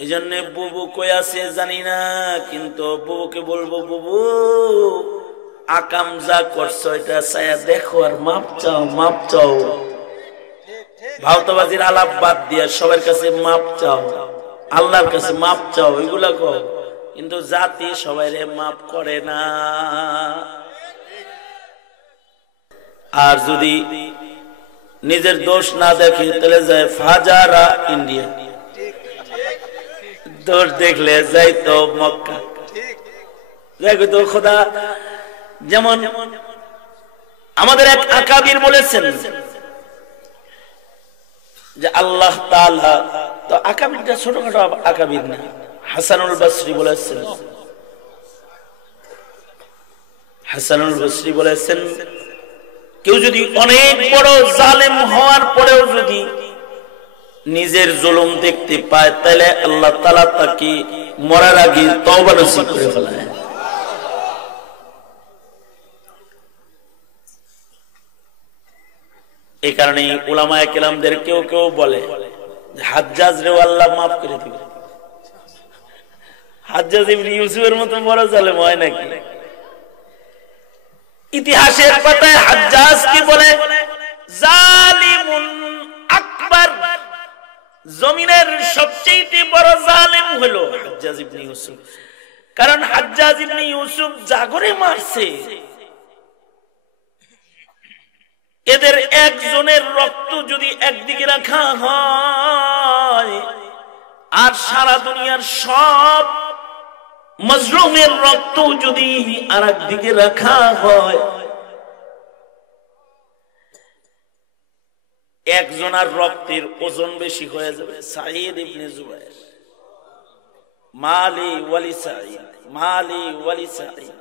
এই জন্য বুবু কই আছে জানি না, কিন্তু বুবুকে বলবো, বুবু আকাম যা করছো এটা চাইয়া দেখো আর মাপ চাও, মাপ চাও। ভাওতাবাজির আলাপ বাদ দিয়া সবার কাছে মাপ চাও, আল্লাহর কাছে মাপ চাও, এগুলা কর। কিন্তু জাতি সবাই মাপ করে না। আর যদি নিজের দোষ না দেখে তাহলে যায় ফাজারা ইন্ডিয়া, দোষ দেখলে যাই তো মক্কা। দেখো তো খোদা, যেমন আমাদের এক আকাবির বলেছেন যে আল্লাহ তাআলা, তো আকাবিরটা ছোটখাটো আকাবির না, হাসানুল বসরি বলেছেন, হাসানুল বসরি বলেছেন কেউ যদি অনেক বড় জালেম হওয়ার পরেও যদি নিজের জুলুম দেখতে পায় তাহলে আল্লাহ তাআলা তাকে মরার আগে তওবা নসিব করে ফেলায়। এই কারণে উলামায়ে কেরামদের কেউ কেউ বলে হাজ্জাজ রে আল্লাহ মাফ করে দিবে। হাজ্জাজ ইবনে ইউসুফের মতো বড় জালেম হয় নাকি? ইতিহাসের পাতায় হাজ্জাজ কি বলে, জালিমুন আকবার, জমিনের সবচেয়ে বড় জালেম হলো হাজ্জাজ ইবনে ইউসুফ। কারণ হাজ্জাজ ইবনে ইউসুফ জাগরে মারছে, এদের একজনের রক্ত যদি একদিকে রাখা হয় আর সারা দুনিয়ার সব মজলুমের রক্ত যদি আরেক দিকে রাখা হয়, একজনের রক্তের ওজন বেশি হয়ে যাবে। সাঈদ ইবনে জুবাইর, মালি ওয়ালি সাঈদ, মালি ওয়ালি সাঈদ।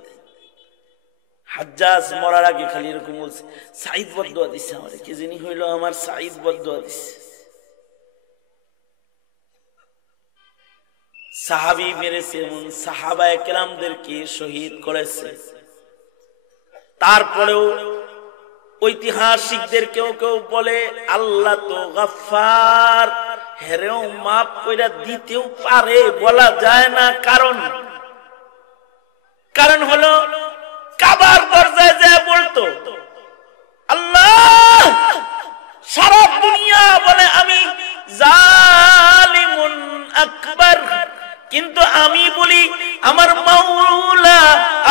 হাজ্জাজ মরার আগে খালি এরকম বলছে, সাঈদ বদদুয়া দিচ্ছে আমারে, কি জানি হইল আমার সাঈদ বদদুয়া দিচ্ছে। সাহাবী মেরেছে, এমন সাহাবায়ে কেরামদেরকে শহীদ করেছে। তারপরেও ঐতিহাসিকদের কেউ কেউ বলে আল্লাহ তো গফফার, হেরেও মাফ কইরা দিতেও পারে, বলা যায় না। কারণ হলো কাবার দরজায় যায় বলতো আল্লাহ, সারা দুনিয়া বলে আমি জালিমুন আকবার, কিন্তু আমি বলি আমার মাওলা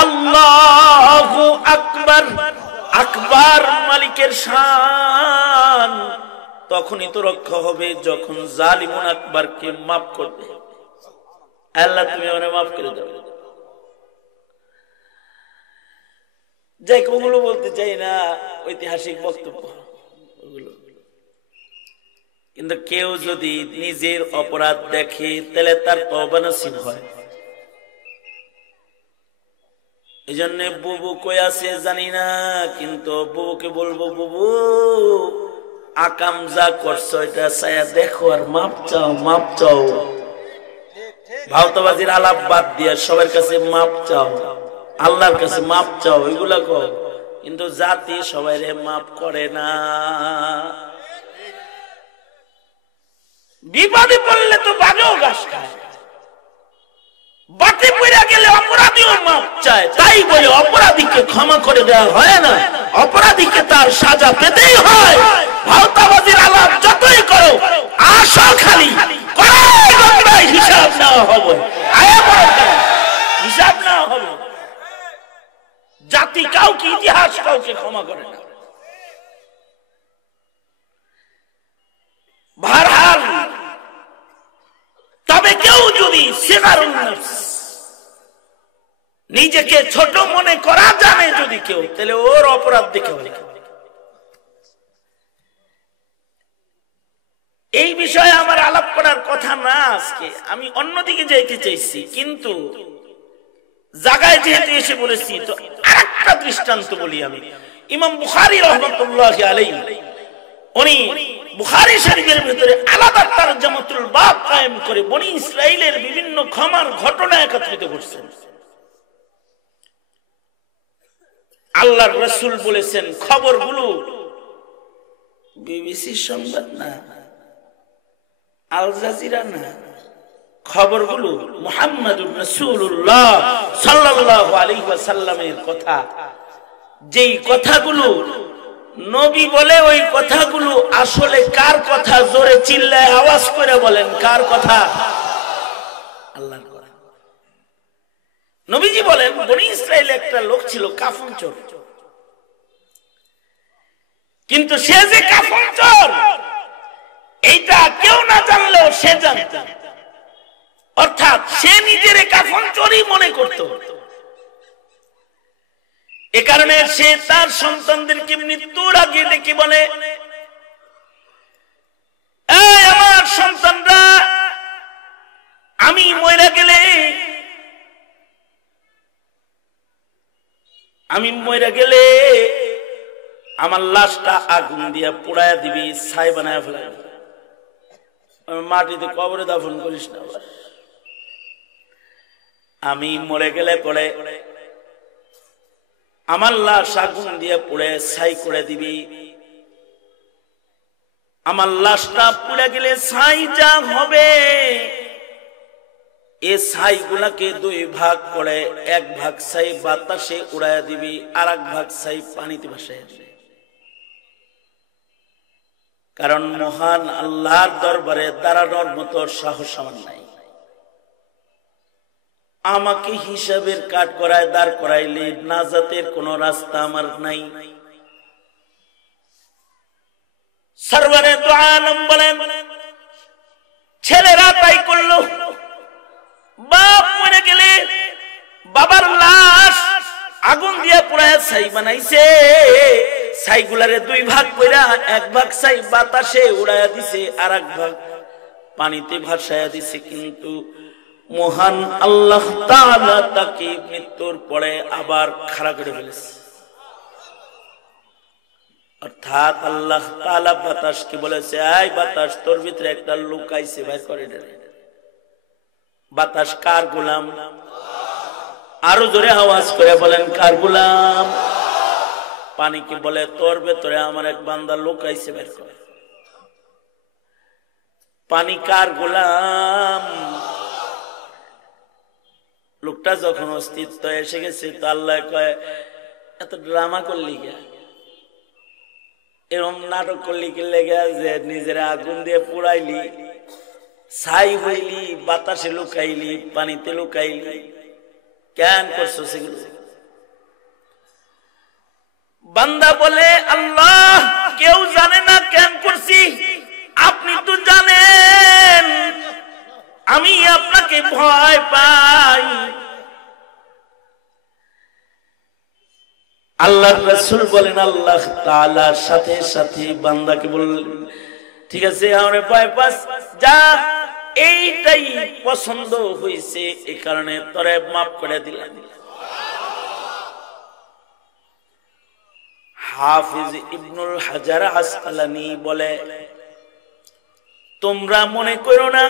আল্লাহু আকবার। আকবার মালিকের শান তখনই তো রক্ষা হবে যখন জালিমুন আকবারকে মাফ করবে। আল্লাহ তুমি আমারে মাফ করে দাও। যাই ওগুলো বলতে চাই না, ঐতিহাসিক বক্তব্য ওগুলো। কিন্তু কেউ যদি নিজের অপরাধ দেখে তাহলে তার তওবা নসিব হয়। এই জন্য বুবু কই আছে জানি না, কিন্তু বুবুকে বলবো, বুবু আকাম যা করছো এটা চাইয়া দেখো আর মাপ চাও, মাপ চাও। ভাওতাবাজির আলাপ বাদ দিয়া সবার কাছে মাপ চাও, আল্লাহর কাছে মাপ চাও, এগুলা কর। কিন্তু জাতি সবাই মাপ করে না। বিপদে পড়লে তো বাঘেও ঘাস খায়, বাটে পড়ে গেলে অপরাধীও মাপ চায়। তাই বলে অপরাধীকে ক্ষমা করে দেওয়া হয় না, অপরাধীকে তার সাজা পেতেই হয়। ভাওতাবাজির আলাপ যতই করো, আসো খালি হিসাব নেওয়া হবে, হিসাব নেওয়া হবে। জাতি কাউকে, ইতিহাস কাউকে ক্ষমা করে না। ভারহাল তবে কেউ যদি সিগারুন নফস, নিজেকে ছোট মনে করা জানে যদি কেউ, তাহলে ওর অপরাধ দেখে হবে। এই বিষয়ে আমার আলাপ করার কথা না আজকে, আমি অন্যদিকে যাইতে চাইছি। কিন্তু জায়গায় যেহেতু এসে বলেছি, তো আরেকটা দৃষ্টান্ত বলি আমি। ইমাম বুখারী রাহমাতুল্লাহি আলাইহি উনি বুখারী শরীফের ভিতরে আলাদা তারজামাতুল বাব কায়েম করে বনি ইসরাইলের বিভিন্ন ক্ষমার ঘটনা একত্রিত করছেন। আল্লাহর রাসূল বলেছেন, খবরগুলো বিবিসি সংবাদ না, আল জাজিরা না, খবরগুলো মুহাম্মদুর রাসূলুল্লাহ সাল্লাল্লাহু আলাইহি ওয়াসাল্লামের কথা, যেই কথাগুলো নবী বলে ওই কথাগুলো আসলে কার কথা? জোরে চিল্লায় আওয়াজ করে বলেন, কার কথা? আল্লাহর কথা। নবীজি বলেন, বনি ইসরায়েলে একটা লোক ছিল কাফন চোর, কিন্তু সে যে কাফন চোর এইটা কেউ না জানলেও সে জানত, অর্থাৎ সে নিজের কাফন চোরই মনে করত। এ কারণে সে তার সন্তানদেরকে মৃত্যুর আগে ডেকে বলে, এই আমার সন্তানরা, আমি মরে গেলে আমার লাশটা আগুন দিয়া পোড়ায় দিবি, ছাই বানায় ফেলাবি, মাটিতে কবরে দাফন করিস না। আমি মরে গেলে পরে আমার লাশ আগুন দিয়ে পুড়ে ছাই করে দিবি। আমার লাশটা পুড়ে গেলে ছাই যা হবে, এই ছাই গুলাকে দুই ভাগ করে এক ভাগ ছাই বাতাসে উড়াইয়া দিবি, আর এক ভাগ ছাই পানিতে ভাসাইয়া দিবি। কারণ মহান আল্লাহর দরবারে দাঁড়ানোর মতো সাহস আমার নাই। আমাকে হিসাবের কাঠ করায় দাঁড় করাইলে নাজাতের কোন রাস্তা আমার নাই। সরওয়ারে দু আলম বলেন, ছেলেরা তাই করলো। বাপ মরে গেলে বাবার লাশ আগুন দিয়া পুড়ায় ছাই বানাইছে, ছাইগুলারে দুই ভাগ কইরা এক ভাগ ছাই বাতাসে উড়াইয়া দিছে, আর এক ভাগ পানিতে ভাসাইয়া দিছে। কিন্তু মহান আল্লাহ তাআলা তাকে মৃত্যুর পরে আবার খাড়া করে ফেলেছে। অর্থাৎ আল্লাহ তাআলা বাতাসকে বলেছে, এই বাতাস, তোর ভিতরে একটা লোক আইছে, বাইর করে দে। বাতাস কার গোলাম? আরো জোরে আওয়াজ করে বলেন, কার গোলাম? পানিকে বলে, তোর ভেতরে আমার এক বান্দা লোক আইছে, বাইর করে। পানি কার গোলাম? লোকটা যখন অস্তিত্ব এসে গেছে তো আল্লাহ কয়, এত ড্রামা করলি কে, এরকম নাটক করলি কি লেগে, যে নিজের আগুন দিয়ে পুড়াইলি, ছাই হইলি, বাতাসে লুকাইলি, পানিতে লুকাইলি, কেন করছো সেগুলো? বান্দা বলে, আল্লাহ কেউ জানে না কেন করছি, আপনি তো জানেন, আমি আপনাকে ভয় পাই। আল্লাহর রাসূল বলেন, আল্লাহ তাআলার সাথে সাথে বান্দাকে বললেন, ঠিক আছে আমারে ভয় পাস, যা, এইটাই পছন্দ হয়েছে, এই কারণে তোরে মাফ করে দিলাম। হাফিজ ইবনুল হাজার আসকালানী বলে, তোমরা মনে করো না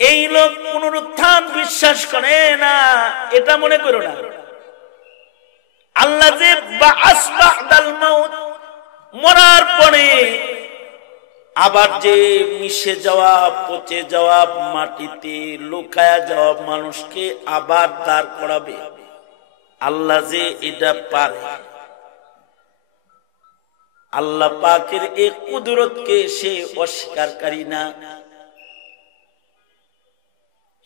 এই লোক পুনরুত্থান বিশ্বাস করে না, এটা মনে করো না। আল্লাহ যে বাআস বা'দাল মাউত, মরার পরে আবার যে মিশে যাওয়া, পচে যাওয়া, মাটিতে লুকায়া যাওয়া মানুষকে আবার দাঁড় করাবে, আল্লাহ যে এটা পারে। আল্লাহ পাকের এই কুদরতকে সে অস্বীকারী না,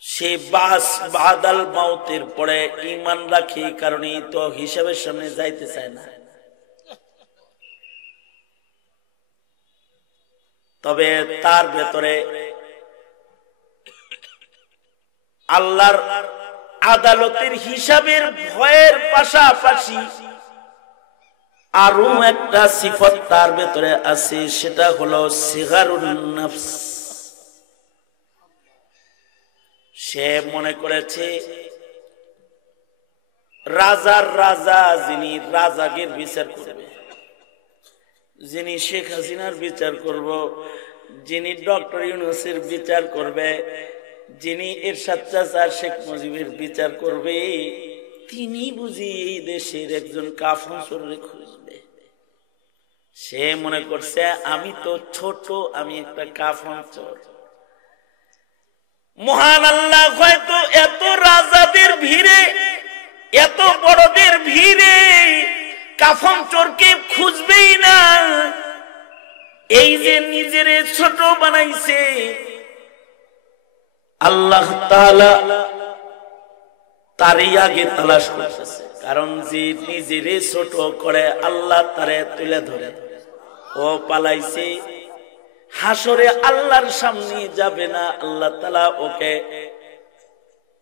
সে বাস বাদাল মাউতের পরে ঈমান রাখে, কারণে তো হিসাবের সামনে যাইতে চায় না। তবে তার ভেতরে আল্লাহর আদালতের হিসাবের ভয়ের পাশাপাশি আরো একটা সিফত তার ভেতরে আছে, সেটা হলো সিগারুন নফস। সে মনে করেছে রাজার রাজা যিনি রাজাগের বিচার করবে, যিনি শেখ হাসিনার বিচার করব, যিনি ডক্টর ইউনূসের বিচার করবে, যিনি এরশাদ চাচা শেখ মুজিবের বিচার করবে, তিনি বুঝি এই দেশের একজন কাফন চোররে খুঁজবে। সে মনে করছে আমি তো ছোট, আমি একটা কাফন চোর, মহান আল্লাহ হয়তো এত রাজাদের ভিড়ে, এত বড়দের ভিড়ে কাফন চোরকে খুঁজবেই না। এই যে নিজের ছোট বানাইছে, আল্লাহ তাআলা তারই আগে তালাশ করতেছে। কারণ যে নিজের ছোট করে আল্লাহ তারে তুলে ধরে, ও পালাইছে, হাসরে আল্লাহর সামনে যাবে না। আল্লাহ তাআলা ওকে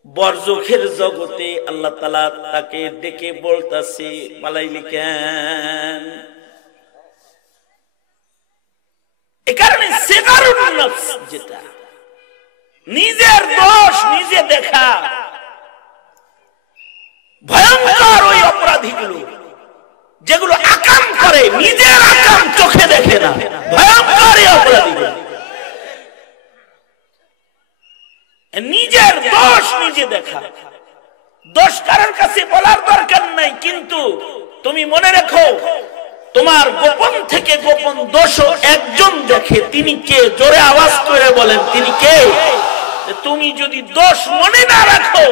বরজখের জগতে আল্লাহ তাআলা তাকে ডেকে বলতাছে, পালাইলি কেন? এই কারণে সিগারুন নফস, যেটা নিজের দোষ নিজে দেখা, ভয়ঙ্কর ওই অপরাধীগুলো যেগুলো আকাম করে, নিজের আকাম চোখে দেখে না, ভয়ঙ্কর এই অপরাধীগুলো। নিজের দোষ নিজে দেখা, দোষ কারোর কাছে বলার দরকার নাই, কিন্তু তুমি মনে রেখো তোমার গোপন থেকে গোপন দোষও একজন দেখে। তিনি কে? জোরে আওয়াজ করে বলেন, তিনি কে? তুমি যদি দোষ মনে না রাখো,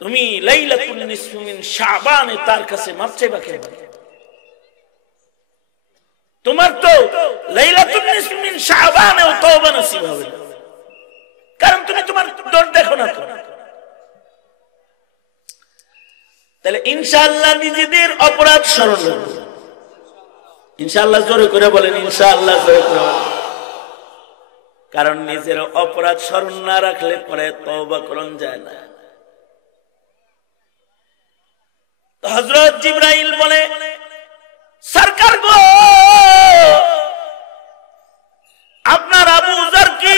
তুমি লাইলাতুল নিসফি মিন শাবানে তার কাছে মাপ চাইবা কেন? তোমার তো লাইলাতুল নিসফি মিন শাবানেও তওবা নসিব হবে না, কারণ তুমি তোমার দোষ দেখো না তো। তাহলে ইনশাআল্লাহ নিজেদের অপরাধ স্মরণ রাখবো। ইনশাআল্লাহ জোরে করে বলেন, ইনশাআল্লাহ জোরে করে বলেন। কারণ নিজের অপরাধ স্মরণ না রাখলে পরে তওবা করন যায় না। হযরত জিবরাইল বলে, সরকার গো, আপনার আবু যর কি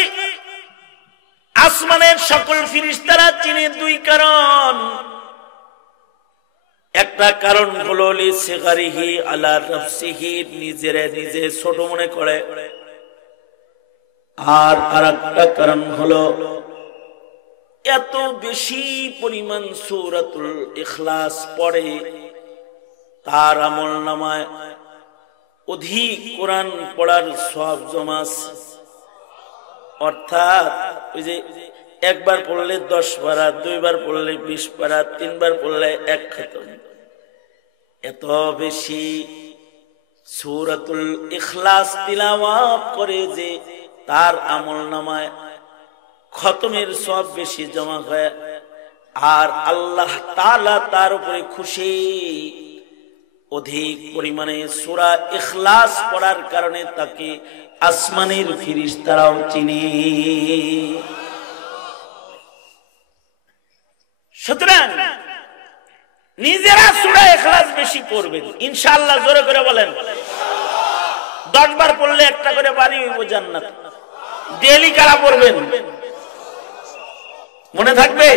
আসমানের সকল ফেরেশতারা চিনে দুই কারণ। একটা কারণ হলো লিসিগারিহি আলা নাফসিহি, নিজেরে নিজে ছোট মনে করে। আর আরেকটা কারণ হলো এত বেশি পরিমাণ সূরাতুল ইখলাস পড়ে, তার আমলনামায় অধিক কোরআন পড়ার সওয়াব জমা। অর্থাৎ ওই যে একবার পড়লে 10 পারা, দুইবার পড়লে 20 পারা, তিনবার পড়লে 1 খতম। এত বেশি সূরাতুল ইখলাস তিলাওয়াত করে যে তার আমলনামায় খতমের সওয়াব বেশি জমা হয়। আর আল্লাহ তাআলা তার উপরে খুশি, অধিক পরিমাণে সূরা ইখলাস পড়ার কারণে তাকে আসমানের ফেরেশতারাও চিনে। সুতরাং নিজেরা সূরা ইখলাস বেশি পড়বেন ইনশাআল্লাহ। জোরে করে বলেন, 10 বার পড়লে একটা করে বাড়ি হইব জান্নাত। ডেইলি কারা পড়বেন? মনে থাকবে?